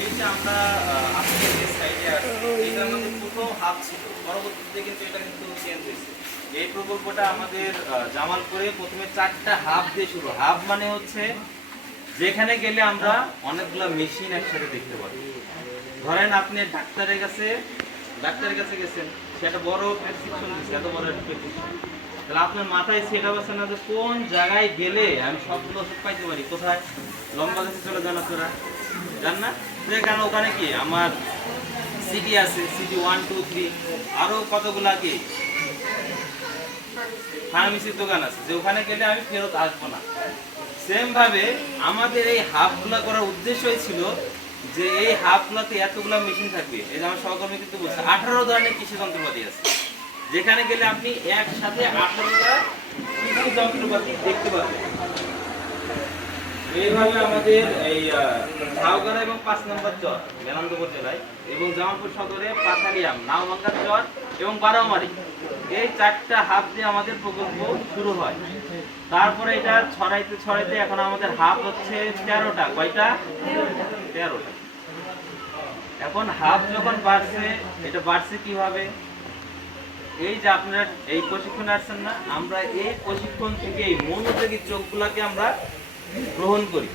এই যে প্রকল্পটা আমাদের জামালপুরে প্রথমে চারটা হাফ দিয়ে শুরু হাফ মানে হচ্ছে যেখানে গেলে আমরা অনেকগুলো মেশিন একসাথে দেখতে পাবো। ধরেন আপনি ডাক্তারের কাছে ডাক্তারের কাছে গেছেন সেটা বড় প্রেসক্রিপশন দিচ্ছে এত বড় প্রেসক্রিপশন আপনার মাথায় সেটা আছে না যে কোন জায়গায় গেলে আমি সবগুলো ওষুধ পাইতে পারি? কোথায়? লম্বা কাছে চলে যান আপনারা। জান না? কারণ ওখানে কি? আমার সিটি আছে সিটি ওয়ান টু থ্রি আরও কতগুলা কি? ফার্মেসির দোকান আছে। যে ওখানে গেলে আমি ফেরত আসব না। সেম ভাবে আমাদের এই হাবগুলা করার উদ্দেশ্যই ছিল যে এই হাবগুলাতে এতগুলা মেশিন থাকবে। এই যে আমার সহকর্মী কিন্তু বলছে, আঠারো ধরনের কৃষি যন্ত্রপাতি আছে। যেখানে গেলে আপনি একসাথে আঠারোটা কৃষি যন্ত্রপাতি দেখতে পাবেন। এইভাবে আমাদের এই ঝাউগাড়া এবং পাঁচ নম্বর চর, মেলান্দপুর জেলায় এবং জামালপুর সদরে পাথালিয়াম নাওমাঙ্গার চর এবং বারোমারি, এই চারটা হাব দিয়ে আমাদের প্রকল্প শুরু হয়। তারপরে এটা ছড়াইতে ছড়াইতে এখন আমাদের হাব হচ্ছে তেরোটা, কয়টা? তেরোটা। এখন হাব যখন বাড়ছে, এটা বাড়ছে কীভাবে? এই যে আপনারা এই প্রশিক্ষণে আসছেন না, আমরা এই প্রশিক্ষণ থেকে এই মনোযোগী চোখগুলাকে আমরা গ্রহণ করি।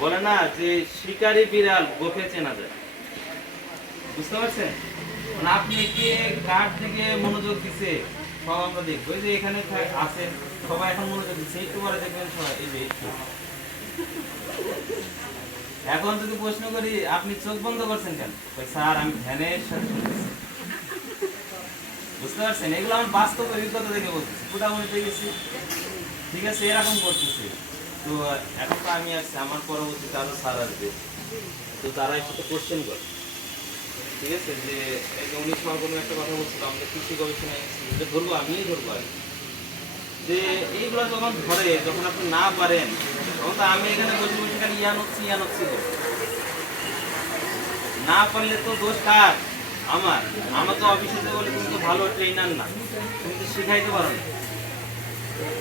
বলে না যে শিকারি বিড়াল গোফে চেনা যায়। বুঝতে পারছেন? মানে আপনি কে, কার থেকে মনোযোগ দিছে, সব আমরা দেখব। যে এখানে থা- আছে, সবাই এখন মনোযোগ দিচ্ছে একটু পরে দেখবেন সবাই, এই যে এখন যদি প্রশ্ন করি, আপনি চোখ বন্ধ করছেন কেন? স্যার, আমি ধ্যানের সাথে বুঝতে এগুলো আমার বাস্তব অভিজ্ঞতা থেকে বলতেছি ফুটামুড়িতে গেছি ঠিক আছে, এরকম করতেছি। তো এখন তো আমি আসছি আমার পরবর্তীতে আরও স্যার আসবে। তো তারা একটু কোশ্চেন করে। ঠিক আছে, যে উনিশ কোনো একটা কথা বলছিল, আমরা কৃষি গবেষণা ইনস্টিটিউটে ধরবো, আমিই ধরবো আর যে এইগুলো যখন ধরে, যখন আপনি না পারেন, তখন তো আমি এখানে বসে বসে খালি ইয়ান হচ্ছি ইয়ান হচ্ছি না পারলে তো দোষ কার? আমার আমাকে অফিসে বলে তুমি তো ভালো ট্রেনার না, তুমি তো শিখাইতে পারো না।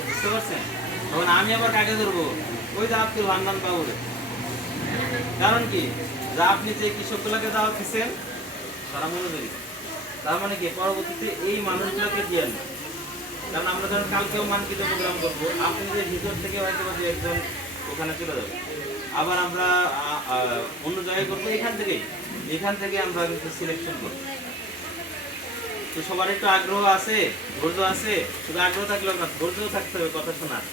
বুঝতে পারছেন? তখন আমি আবার কাকে ধরবো? ওই যে আব্দুল হান্নান বাবুরে কারণ কি? যা আপনি যে কৃষকগুলোকে দাওয়া দিচ্ছেন তারা মনোযোগী তার মানে কি? পরবর্তীতে এই মানুষগুলোকে দিয়ে না কারণ আমরা ধরুন কালকেও মানকিত প্রোগ্রাম করব, আপনি যে ভিতর থেকে হয়তো একজন ওখানে চলে যাবে আবার আমরা অন্য জায়গায় করব, এখান থেকেই। এখান থেকে আমরা কিন্তু সিলেকশন করব। তো সবার একটু আগ্রহ আছে, ধৈর্য আছে, শুধু আগ্রহ থাকলে না ধৈর্য থাকতে হবে, কথা শোনার।